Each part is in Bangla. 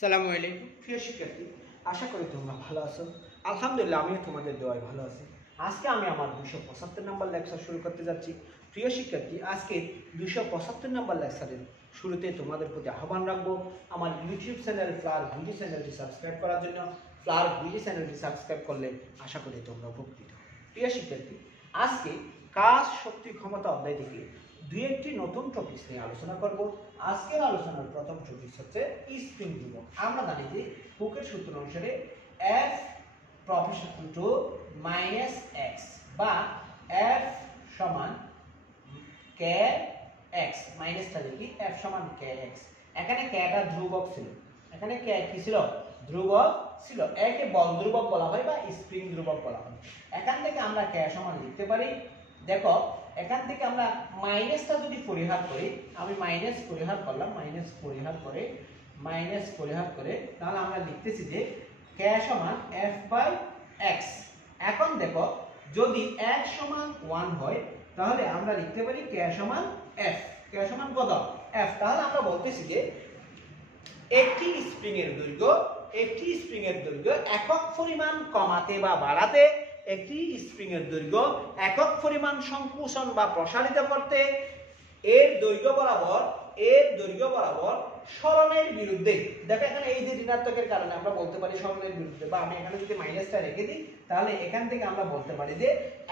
সালামু আলাইকুম প্রিয় শিক্ষার্থী, আশা করি তোমরা ভালো আছো। আলহামদুলিল্লাহ আমিও তোমাদের দোয়ায় ভালো আছি। আজকে আমি আমার 275 নম্বর লেকচার শুরু করতে যাচ্ছি। প্রিয় শিক্ষার্থী, আজকে 275 নম্বর লেকচারের শুরুতে তোমাদের প্রতি আহ্বান রাখবো আমার ইউটিউব চ্যানেল ফ্লাওয়ার ভিডিও চ্যানেলটি সাবস্ক্রাইব করার জন্য। ফ্লাওয়ার ভিডিও চ্যানেলটি সাবস্ক্রাইব করলে আশা করি তোমরা উপকৃত। প্রিয় শিক্ষার্থী, আজকে কাজ শক্তি ক্ষমতা অধ্যায় থেকে দুই একটি নতুন টপিক নিয়ে আলোচনা করব। আজকের আলোচনার প্রথম টপিক হচ্ছে স্প্রিং ধ্রুবক। আমরা জানি যে হুকের সূত্র অনুসারে F প্রপোর্শনাল টু -x বা F সমান kx মাইনাস থাকে কি F সমান kx। এখানে kটা ধ্রুবক ছিল, এখানে k কি ছিল? ধ্রুবক ছিল। একে বল ধ্রুবক বলা হয় বা স্প্রিং ধ্রুবক বলা হয়। এখান থেকে আমরা k সমান লিখতে পারি, দেখো এখান থেকে আমরা মাইনাসটা যদি পরিহার করি, আমি মাইনাস পরিহার করলাম, মাইনাস পরিহার করে তাহলে আমরা লিখতেছি যে k সমান f/x। এখন দেখো যদি x সমান 1 হয় তাহলে আমরা লিখতে পারি k সমান f। k সমান কত? f। তাহলে আমরা বলতেছি যে একটি স্প্রিং এর দৈর্ঘ্য একক পরিমাণ কমাতে বা বাড়াতে, একটি স্প্রিং এর দৈর্ঘ্য একক পরিমাণ সংকুচন বা প্রসারিত করতে এর দৈর্ঘ্য বরাবর সরণের বিরুদ্ধে, দেখো এখানে এই যে ঋণাত্মকের কারণে আমরা বলতে পারি সরণের বিরুদ্ধে, বা আমি এখানে যদি মাইনাসটা রেখে দিই তাহলে এখান থেকে আমরা বলতে পারি যে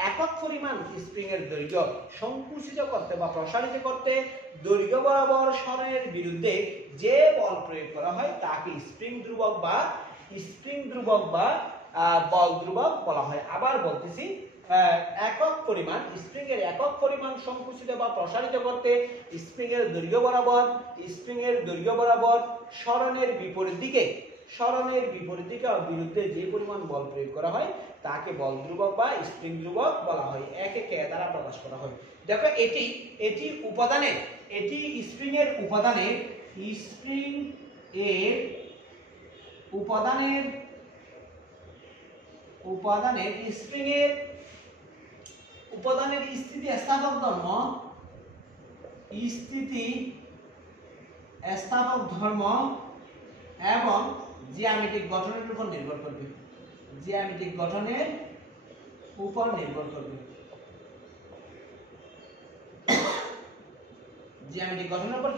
একক পরিমাণ স্প্রিং এর দৈর্ঘ্য সংকুচিত করতে বা প্রসারিত করতে দৈর্ঘ্য বরাবর সরণের বিরুদ্ধে যে বল প্রয়োগ করা হয় তাকে স্প্রিং ধ্রুবক বা বল ধ্রুবক বলা হয়। আবার বলতেছি, একক পরিমাণ স্প্রিং এর একক পরিমাণ সংকুচিত বা প্রসারিত করতে স্প্রিং এর দৈর্ঘ্য বরাবর সরণের বিপরীত দিকে বিরুদ্ধে যে পরিমাণ বল প্রয়োগ করা হয় তাকে বল ধ্রুবক বা স্প্রিং ধ্রুবক বলা হয়। একে k দ্বারা প্রকাশ করা হয়। দেখো এটি স্প্রিং এর উপাদানের স্থিতি স্থাপক ধর্ম এবং জ্যামিতিক গঠনের উপর নির্ভর করবে। জ্যামিতিক গঠনের উপর নির্ভর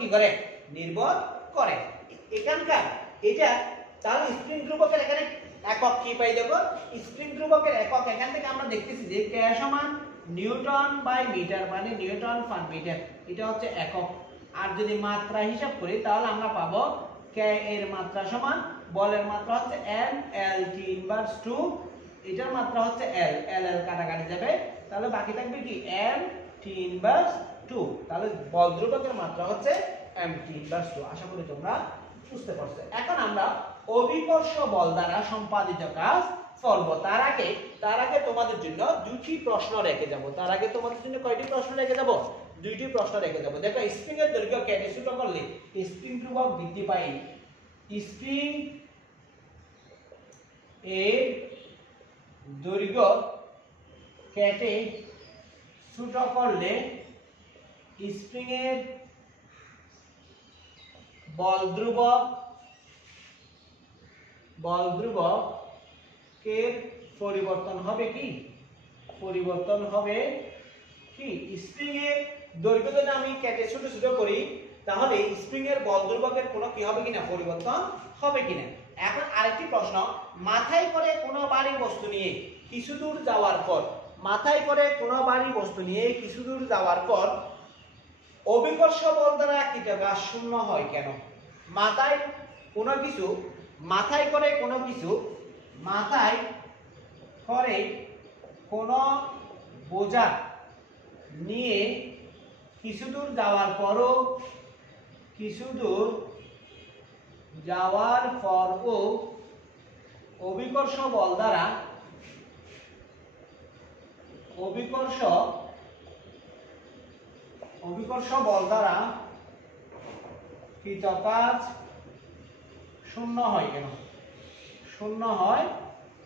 কি করে? নির্ভর করে। এখানকার এটা তাহলে স্প্রিং ধ্রুবকের এখানে একক কি পাই? দেখো স্প্রিং ধ্রুবকের একক এখান থেকে আমরা দেখতেছি যে k সমান নিউটন বাই মিটার, মানে নিউটন পার মিটার, এটা হচ্ছে একক। আর যদি মাত্রা হিসাব করি তাহলে আমরা পাবো k এর মাত্রা সমান বলের মাত্রা হচ্ছে m l t ইনভার্স 2, এটার মাত্রা হচ্ছে l কাটাকাটি যাবে, তাহলে বাকি থাকবে কি m t ইনভার্স 2। তাহলে বল ধ্রুবকের মাত্রা হচ্ছে m t ইনভার্স 2। আশা করি তোমরা বুঝতে পারছো। এখন আমরা অভিকর্ষ বল দ্বারা সম্পাদিত কাজ করব। তার আগে তোমাদের জন্য দুটি প্রশ্ন রেখে যাব। কয়টি প্রশ্ন রেখে যাব? দুইটি প্রশ্ন রেখে যাব। দেখো স্প্রিং এর দৈর্ঘ্য কেটে ছোট করলে স্প্রিং ধ্রুবক বৃদ্ধি পায়। স্প্রিং এর দৈর্ঘ্য কেটে ছোট করলে স্প্রিং এর বল ধ্রুবকের পরিবর্তন হবে কি? স্প্রিং এর দৈর্ঘ্য যদি আমি কেটে ছোট করি তাহলে স্প্রিং এর বল ধ্রুবকের কোনো কি হবে কিনা? পরিবর্তন হবে কিনা। এখন আরেকটি প্রশ্ন, মাথায় করে কোনো ভারী বস্তু নিয়ে কিছু দূর যাওয়ার পর অভিকর্ষ বল দ্বারা কৃতকাজ শূন্য হয় কেন? মাথায় করে কোনো বোঝা নিয়ে কিছু দূর যাওয়ার পরও অভিকর্ষ বল দ্বারা কৃতকাজ শূন্য হয়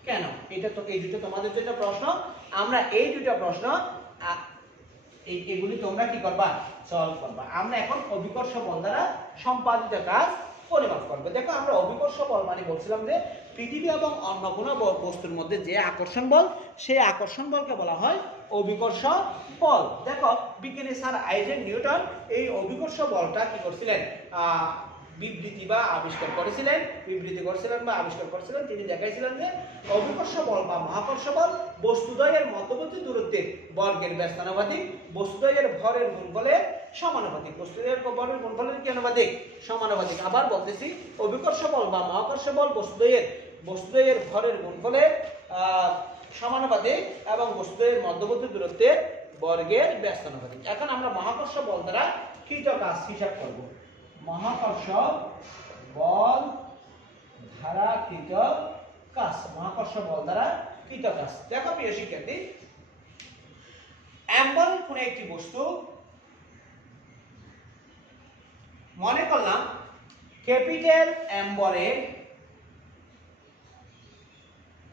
কেন? এটা তো এই দুটো তোমাদের জন্য প্রশ্ন। আমরা এই দুটো প্রশ্ন এগুলি তোমরা কি করবা? সলভ করবা। আমরা এখন অভিকর্ষ বল দ্বারা সম্পাদিত কাজ পরিমাপ করবে। দেখো আমরা অভিকর্ষ বল মানে বলছিলাম যে পৃথিবী এবং অন্য কোনো বস্তুর মধ্যে যে আকর্ষণ বল, সেই আকর্ষণ বলকে বলা হয় অভিকর্ষ বল। দেখো বিজ্ঞানী স্যার আইজ্যাক নিউটন এই অভিকর্ষ বলটা কি করছিলেন, বিবৃতি বা আবিষ্কার করেছিলেন, বিবৃতি করেছিলেন বা আবিষ্কার করেছিলেন। তিনি দেখাইছিলেন যে অভিকর্ষ বল বা মহাকর্ষ বল বস্তুদ্বয়ের মধ্যবর্তী দূরত্বের বর্গের ব্যস্তানুপাতিক, বস্তুদ্বয়ের ভরের গুণফলের সমানুপাতিক। বস্তুদ্বয়ের ভরের গুণফলের কি আনুপাতিক? সমানুপাতিক। আবার বলতেছি, অভিকর্ষ বল বা মহাকর্ষ বল বস্তুদ্বয়ের ভরের গুণফলের সমানুপাতিক এবং বস্তুদ্বয়ের মধ্যবর্তী দূরত্বের বর্গের ব্যস্তানুপাতিক। এখন আমরা মহাকর্ষ বল দ্বারা কৃত কাজ হিসাব করব। মহাকর্ষ বল দ্বারা কৃত কাজ, মহাকর্ষ বল দ্বারা কৃত কাজ। দেখো প্রিয় শিক্ষার্থী, এম্বলের কোন একটি বস্তু, মনে করলাম ক্যাপিটাল এম্বলের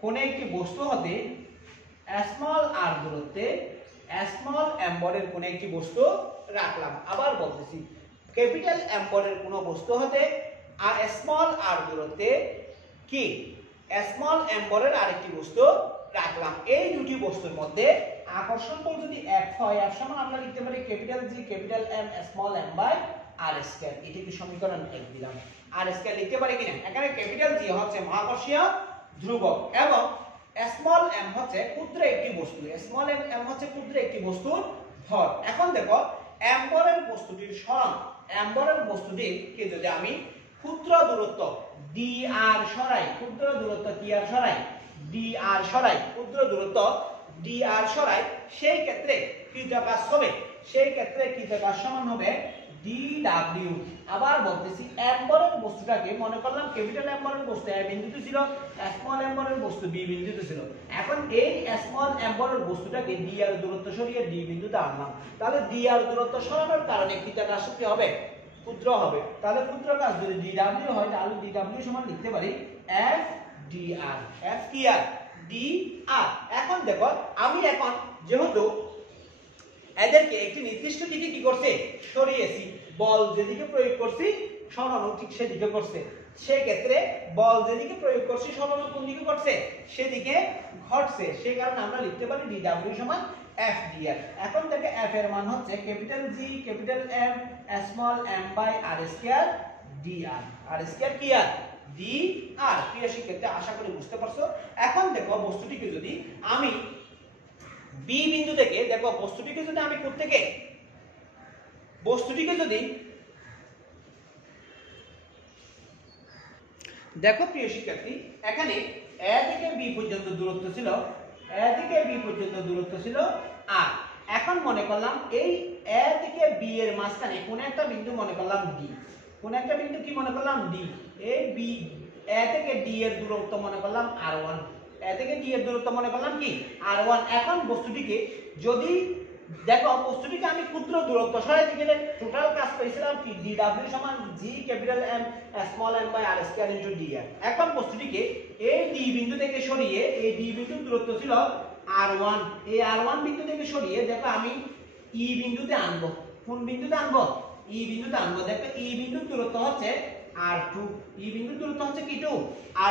কোন একটি বস্তু হতে স্মল আর দূরত্বে স্মল এম্বলের কোন একটি বস্তু রাখলাম। আবার বলতেছি, ক্যাপিটাল এম্বলের কোন বস্তু হতে আর স্মল আর দূরত্বে কি স্মল এম্বলের আরেকটি বস্তু রাখলাম। এই দুটি বস্তুর মধ্যে আকর্ষণ বল যদি F হয়, F সমান আমরা লিখতে পারি capital G capital M small m by r square. এটা কি সমীকরণ 1 দিলাম। r স্কয়ার লিখতে পারি কিনা? এখানে ক্যাপিটাল G হচ্ছে মহাকর্ষীয় ধ্রুবক এবং স্মল m হচ্ছে ক্ষুদ্র একটি বস্তু, স্মল m হচ্ছে ক্ষুদ্র একটি বস্তুর ভর। এখন দেখো এম্বলের বস্তুটির সরণ, এম্বলের বস্তুটিকে যদি আমি ক্ষুদ্র দূরত্ব dr সরাই, ক্ষুদ্র দূরত্ব কি আর সরাই? dr সরাই, ক্ষুদ্র দূরত্ব dr সরাই, সেই ক্ষেত্রে কৃত কাজ হবে, সেই ক্ষেত্রে কৃত কাজ সমান হবে dw। আবার বলতেছি, এম্বলের বস্তুটাকে মনে করলাম ক্যাপিটাল এম্বলের বস্তু a বিন্দুতে ছিল, স্মল এম্বলের বস্তু b বিন্দুতে ছিল। এখন এই স্মল এম্বলের বস্তুটাকে dr দূরত্ব সরিয়ে d বিন্দুতে আনলাম। তাহলে dr দূরত্ব সরানোর কারণে কৃত কাজ কি হবে? ক্ষুদ্র হবে। তাহলে ক্ষুদ্র কাজ যদি dw হয়, তাহলে dw সমান লিখতে পারি f dr। f কি আর? dr। এখন দেখো আমি এখন যেহেতু এদেরকে একটি নির্দিষ্ট দিকে কি করছে? সরিয়েছি। বল যেদিকে প্রয়োগ করছি সরানো ঠিক সেদিকে করছে। সেই ক্ষেত্রে বল যেদিকে প্রয়োগ করছি সরানো কোন দিকে করছে? সেদিকে ঘটছে। সেই কারণে আমরা লিখতে পারি dw সমান f dr। এখন থেকে f এর মান হচ্ছে capital G capital M small m by r square dr। r square কি আর? dr। প্রিয় শিক্ষার্থী, আশা করি বুঝতে পারছো। এখন দেখো বস্তুটিকে যদি আমি বি বিন্দু থেকে, দেখো বস্তুটিকে যদি আমি কোথা থেকে, বস্তুটিকে যদি দেখো প্রিয় শিক্ষার্থী, এখানে a থেকে b পর্যন্ত দূরত্ব ছিল, a থেকে b পর্যন্ত দূরত্ব ছিল r। এখন মনে করলাম এই a থেকে b এর মাঝখানে কোন একটা বিন্দু মনে করলাম d, কোন একটা বিন্দু কি মনে করলাম? d। এই b a থেকে d এর দূরত্ব মনে করলাম r1, a থেকে d এর দূরত্ব মনে করলাম কি? r1। এখন বস্তুটিকে যদি দেখো, বস্তুটিকে আমি ক্ষুদ্র দূরত্ব সরাইতে গেলে টোটাল কাজ পেয়েছিলাম কি? dw সমান g capital M small m by r square into dr। এখন বস্তুটিকে এই d বিন্দু থেকে সরিয়ে, এই d বিন্দুর দূরত্ব ছিল r1, এই r1 বিন্দু থেকে সরিয়ে দেখো আমি e বিন্দুতে আনবো। কোন বিন্দুতে আনবো? e বিন্দুতে আনবো। দেখো e বিন্দুর দূরত্ব হচ্ছে r2, e বিন্দুর দূরত্ব হচ্ছে কি? 2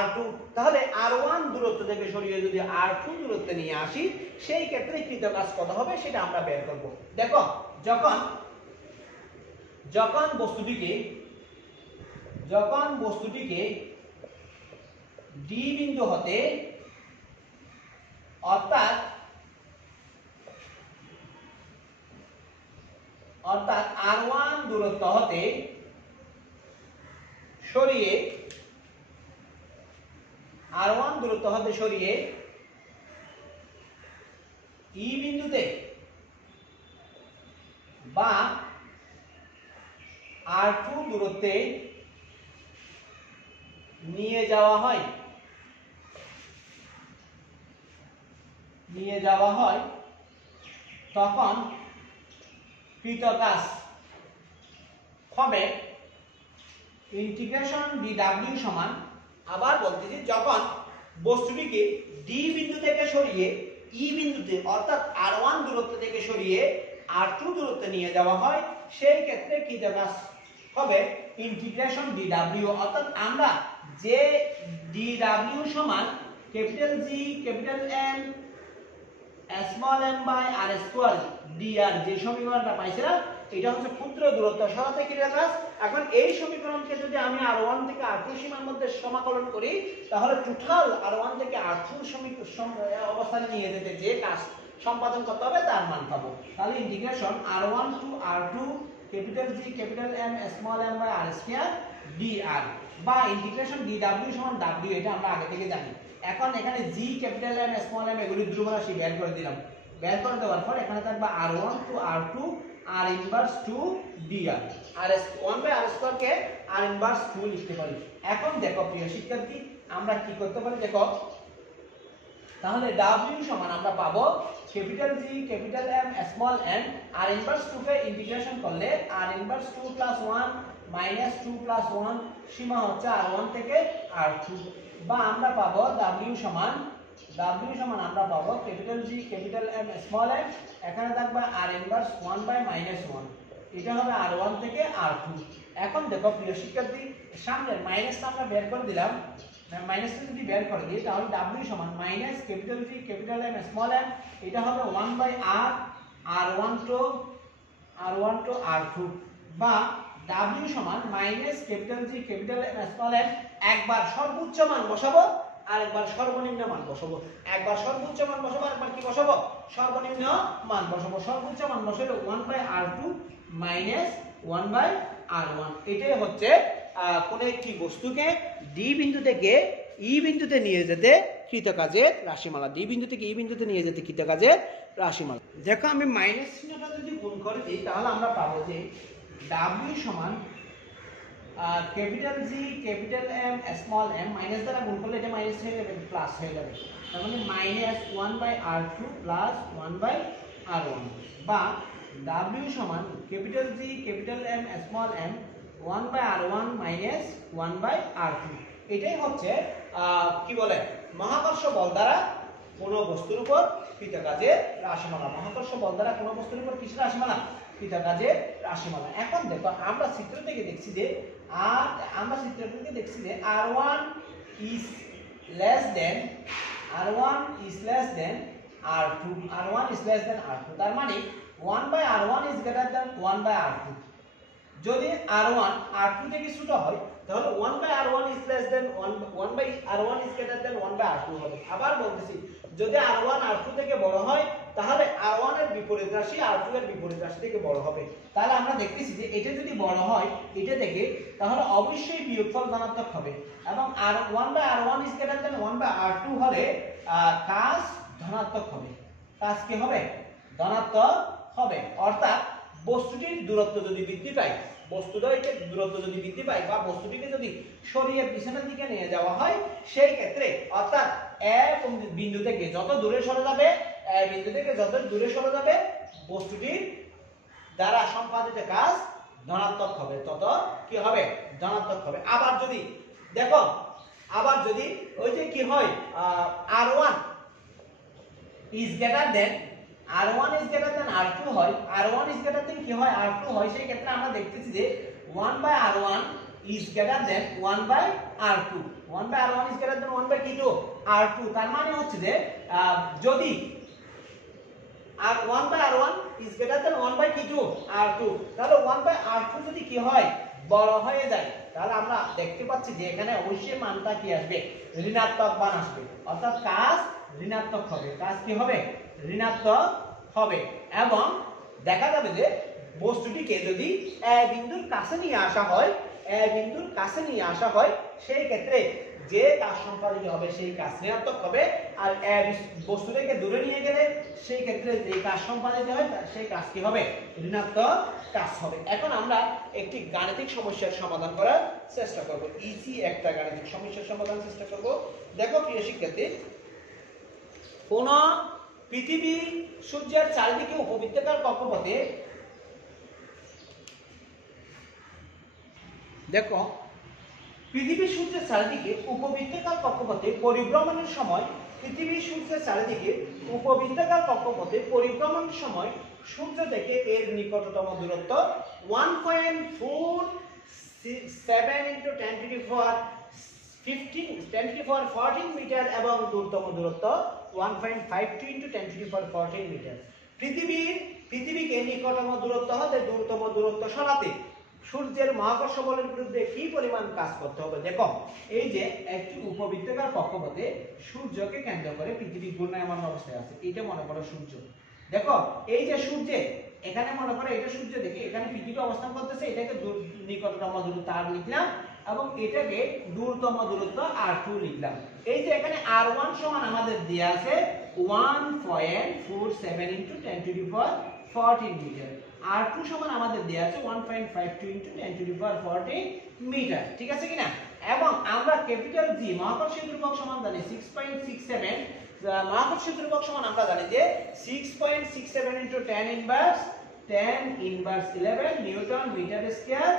r2। তাহলে r1 দূরত্ব থেকে সরিয়ে যদি r2 দূরত্বে নিয়ে আসি, সেই ক্ষেত্রে কৃত কাজ কত হবে সেটা আমরা বের করব। দেখো যখন বস্তুটিকে d বিন্দু হতে অর্থাৎ r1 দূরত্ব হতে সরিয়ে, r1 দূরত্ব হতে সরিয়ে e বিন্দুতে বা r2 দূরত্বে নিয়ে যাওয়া হয়, তখন কৃত কাজ হবে ইন্টিগ্রেশন dw সমান, আবার বলতেছি, যখন বস্তুটিকে d বিন্দু থেকে সরিয়ে e বিন্দুতে অর্থাৎ r1 দূরত্ব থেকে সরিয়ে r2 দূরত্বে নিয়ে যাওয়া হয়, সেই ক্ষেত্রে কৃত কাজ হবে ইন্টিগ্রেশন ডিডব্লিউ, অর্থাৎ আমরা যে ডিডব্লিউ সমান capital G capital M small m by r square d r যে সমীকরণটা পাইছিলাম, এটা হচ্ছে ক্ষুদ্র দূরত্ব সরাতে ক্রিয়া কাজ। এখন এই সমীকরণকে যদি আমি r1 থেকে r2 সীমার মধ্যে সমাকলন করি, তাহলে টোটাল r1 থেকে r2 অবস্থানে নিয়ে যেতে যে কাজ সম্পাদন করতে হবে তার মান পাবো। তাহলে integration r1 to r2 capital G capital M small m by r square d r, বা ইন্টিগ্রেশন ডিডব্লিউ সমান w, এটা আমরা আগে থেকে জানি। এখন এখানে G capital M small m এগুলি ধ্রুবরাশি বের করে দিলাম। বের করে দেওয়ার পর এখানে থাকবে r1 to r2 r inverse 2 dr, আর 1 বাই r স্কয়ার কে r ইনভার্স 2 লিখতে পারি। এখন দেখো প্রিয় শিক্ষার্থী, আমরা কি করতে পারি দেখো। তাহলে w সমান আমরা পাবো capital G capital M small m r inverse 2 কে ইন্টিগ্রেশন করলে r inverse 2 plus 1 minus 2 plus 1 সীমা হচ্ছে r1 থেকে r2, বা আমরা পাবো w সমান আমরা পাবো capital G capital M small m, এখানে থাকবে r ইনভার্স 1 বাই মাইনাস 1, এটা হবে r1 থেকে r2। এখন দেখো প্রিয় শিক্ষার্থী, সামনে মাইনাসটা আমরা বের করে দিলাম, মাইনাসটা যদি বের করে দিই তাহলে w সমান minus capital G capital M small m, এটা হবে 1 by r r1 to r2, বা w সমান minus capital G capital M small m, একবার সর্বোচ্চ মান বসাবো আর একবার সর্বনিম্ন মান বসাবো। একবার সর্বোচ্চ মান বসাবো, একবার কি বসাবো সর্বনিম্ন মান বসাবো। সর্বোচ্চ মান বসালে 1 by r2 minus 1 by r1, এটাই হচ্ছে কোন একটি বস্তুকে ডি বিন্দু থেকে ই বিন্দুতে নিয়ে যেতে কৃতকাজের রাশিমালা, ডি বিন্দু থেকে ই বিন্দুতে নিয়ে যেতে কৃতকাজের রাশিমালা। দেখো আমি মাইনাস চিহ্নটা যদি গুণ করে দিই তাহলে আমরা পাবো যে w সমান capital G capital M small M, minus দ্বারা গুণ করলে এটা মাইনাস হয়ে যাবে, প্লাস হয়ে যাবে, তার মানে minus 1 by r2 plus 1 by r1, বা w সমান capital G capital M small M 1 by r1 minus 1 by r2। এটাই হচ্ছে কি বলে মহাকর্ষ বল দ্বারা কোন বস্তুর উপর কৃতকাজের রাশিমালা। মহাকর্ষ বল দ্বারা কোন বস্তুর উপর কিসের রাশিমালা? কৃতকাজের রাশিমালা। এখন দেখো আমরা চিত্র থেকে দেখছি যে r1 is less than r2, r1 is less than r2, তার মানে 1 by r1 is greater than 1 by r2। যদি r1 r2 থেকে ছোট হয় তাহলে 1 by r1 is less than 1 by r1 is greater than 1 by r2 হবে। আবার বলতেছি, যদি r1 r2 থেকে বড় হয় তাহলে r1 এর বিপরীত রাশি r2 এর বিপরীত রাশি থেকে বড় হবে। তাহলে আমরা দেখতেছি যে এটা যদি বড় হয় এটা থেকে, তাহলে অবশ্যই বিয়োগফল ধনাত্মক হবে, এবং r1 by r1 is greater than 1 by r2 হলে কাজ ধনাত্মক হবে। কাজ কি হবে? ধনাত্মক হবে। অর্থাৎ বস্তুটির দূরত্ব যদি বৃদ্ধি পায়, বা বস্তুটিকে যদি সরিয়ে পিছনের দিকে নিয়ে যাওয়া হয়, সেই ক্ষেত্রে অর্থাৎ বিন্দু থেকে যত দূরে সরে যাবে বস্তুটির দ্বারা সম্পাদিত কাজ ধনাত্মক হবে, তত কি হবে? ধনাত্মক হবে। আবার যদি ওই যে কি হয় r1 is greater than r2 হয়, r1 is greater than কি হয়? r2 হয়, সেই ক্ষেত্রে আমরা দেখতেছি যে 1 by r1 is greater than 1 by r2, 1 by r1 is greater than 1 by কি 2 r2। তার মানে হচ্ছে যে যদি r1 by r1 is greater than 1 by কি 2 r2, তাহলে 1 by r2 যদি কি হয়? বড় হয়ে যায়, তাহলে আমরা দেখতে পাচ্ছি যে এখানে অবশ্যই মানটা কি আসবে? ঋণাত্মক মান আসবে, অর্থাৎ কাজ ঋণাত্মক হবে। কাজ কি হবে? ঋণাত্মক হবে। এবং দেখা যাবে যে বস্তুটিকে যদি এ বিন্দুর কাছে নিয়ে আসা হয়, সেই ক্ষেত্রে যে কাজ সম্পাদিত হবে সেই কাজ ঋণাত্মক হবে, আর বস্তুটিকে দূরে নিয়ে গেলে সেই ক্ষেত্রে যে কাজ সম্পাদিত হয় সেই কাজ কি হবে? ঋণাত্মক কাজ হবে। এখন আমরা একটি গাণিতিক সমস্যার সমাধান করার চেষ্টা করব, ইজি একটা গাণিতিক সমস্যার সমাধানের চেষ্টা করব। দেখো প্রিয় শিক্ষার্থী, কোন পৃথিবী সূর্যের চারিদিকে উপবৃত্তাকার কক্ষপথে, দেখো পৃথিবী সূর্যের চারিদিকে উপবৃত্তাকার কক্ষপথে পরিভ্রমণের সময় সূর্য থেকে এর নিকটতম দূরত্ব 1.4 7 into 10 to the power 15 10 to the power 14 metre এবং দূরতম দূরত্ব 1.52 into 10 to the power 14 metre. পৃথিবীকে নিকটতম দূরত্ব হতে দূরতম দূরত্ব সরাতে সূর্যের মহাকর্ষ বলের বিরুদ্ধে কি পরিমাণ কাজ করতে হবে? দেখো, এই যে একটি উপবৃত্তাকার কক্ষপথে সূর্যকে কেন্দ্র করে পৃথিবী ঘূর্ণায়মান অবস্থায় আছে। এটা মনে করো সূর্য। দেখো, এই যে সূর্যে এখানে মনে করো এটা সূর্য, দেখে এখানে পৃথিবী অবস্থান করতেছে, এটাকে নিকটতম দূরত্ব r লিখলাম এবং এটাকে দূরতম দূরত্ব r2 লিখলাম। এই যে এখানে r1 সমান আমাদের দেয়া আছে 1.47 into 10 to the power 14 metre. r2 সমান আমাদের দেয়া আছে 1.52 into 10 to the power 14 metre. ঠিক আছে কিনা? এবং আমরা ক্যাপিটাল G মহাকর্ষীয় ধ্রুবক সমান জানি 6.67। মহাকর্ষীয় ধ্রুবক সমান আমরা জানি যে 6.67 into 10 inverse 11 newton metre square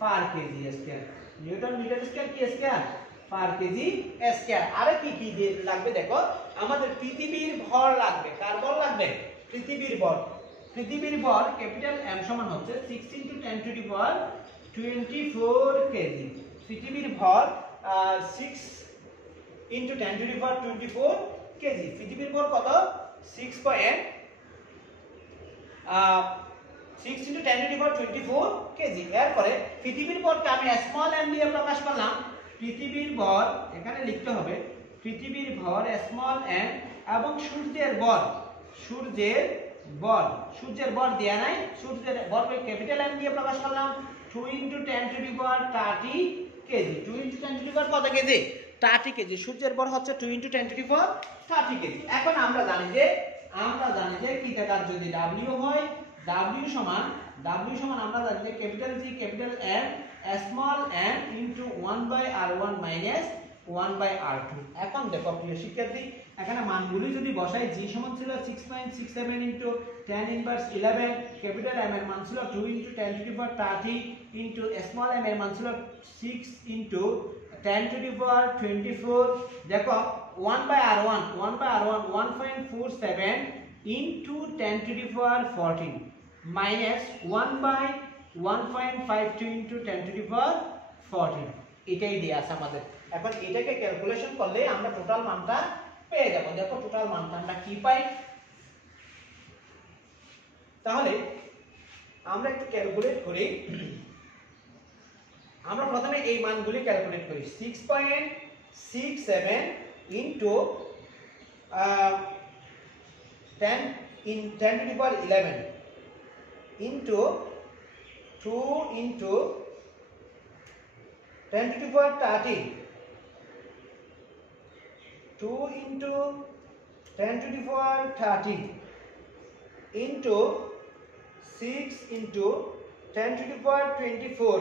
per KG square. Newton metre square কি স্কয়ার? Per KG square. আর কি কি লাগবে? দেখো, আমাদের পৃথিবীর ভর লাগবে। কার ভর লাগবে? পৃথিবীর ভর। পৃথিবীর ভর ক্যাপিটাল M সমান হচ্ছে 6 into 10 to the power 24 KG. পৃথিবীর ভর 6 into 10 to the power 24 KG. পৃথিবীর ভর কত? 6 into 10 to the power 24 KG. এরপরে পৃথিবীর ভরকে আমি স্মল m দিয়ে প্রকাশ করলাম। পৃথিবীর ভর এখানে লিখতে হবে পৃথিবীর ভর স্মল m এবং সূর্যের ভর সূর্যের ভর দেয়া নাই, সূর্যের ভরকে ক্যাপিটাল M দিয়ে প্রকাশ করলাম 2 into 10 to the power 30 KG. 2 into 10 to the power কত কেজি? 30 কেজি। সূর্যের ভর হচ্ছে 2 into 10 to the power 30 KG. এখন আমরা জানি যে কৃতাকার যদি W হয়, W সমান আমরা জানি যে capital G capital M small m into 1/r1 minus 1/r2। এখন দেখো প্রিয় শিক্ষার্থী, এখানে মানগুলি যদি বসাই, G সমান ছিল 6.67 into 10 inverse 11, ক্যাপিটাল M এর মান ছিল 2 into 10 to the power 30 into small m এর মান ছিল 6 into 10 to the power 24। দেখো 1/r1 1.47 into 10 to the power 14 minus 1/1.52 into 10 to the power 14। এটাই দেয়া আছে আমাদের। এখন এটাকে ক্যালকুলেশন করলে আমরা টোটাল মানটা পেয়ে যাব। দেখো টোটাল মানটা আমরা কি পাই, তাহলে আমরা একটু ক্যালকুলেট করি। আমরা প্রথমে এই মানগুলি ক্যালকুলেট করি। 6.67 into 10 to the power 11 into 2 into 10 to the power 30, 2 into 10 to the power 30 into 6 into 10 to the power 24।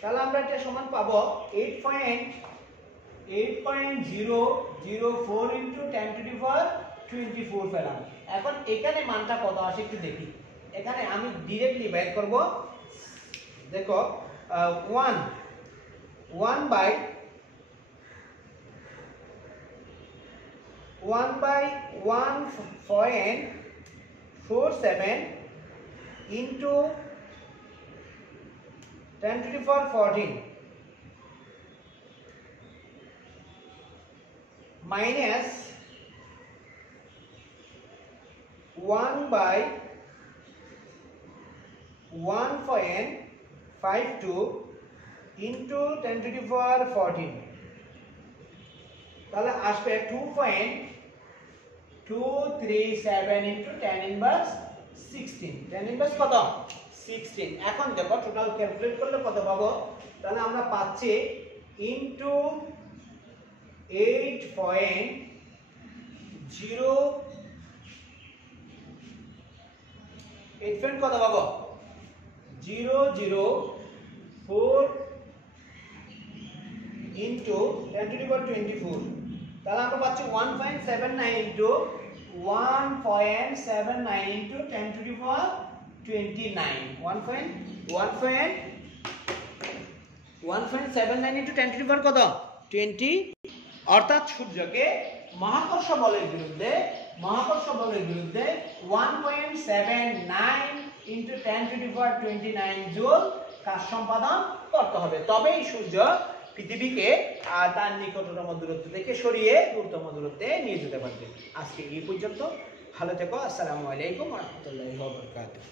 তাহলে আমরা এটা সমান পাবো 8.004 into 10 to the power 24 পেলাম। এখন এখানে মানটা কত আসে একটু দেখি। এখানে আমি ডাইরেক্টলি বের করব। দেখো 1/1.47 into 10 to the power 14 minus 1/1.52 into 10 to the power 14। তাহলে আসবে 2.237 into 10 inverse 16। 10 inverse কত? 16। এখন দেখো টোটাল ক্যালকুলেট করলে কত পাবো? তাহলে আমরা পাচ্ছি into 8 কত পাবো? 004 into 10 to the power 24। তাহলে আমরা পাচ্ছি 1.79 into 1.79 into 10 to the power 29। 1.79 into 10 to the power কত? 20। অর্থাৎ সূর্যকে মহাকর্ষ বলের বিরুদ্ধে 1.79 into 10 to the power 29 joule কাজ সম্পাদন করতে হবে, তবেই সূর্য পৃথিবীকে তার নিকটতম দূরত্ব থেকে সরিয়ে দূরতম দূরত্বে নিয়ে যেতে পারবে। আজকে এই পর্যন্ত, ভালো থেকো। আসসালামু আলাইকুম ওয়া রাহমাতুল্লাহি ওয়া বারাকাতুহু।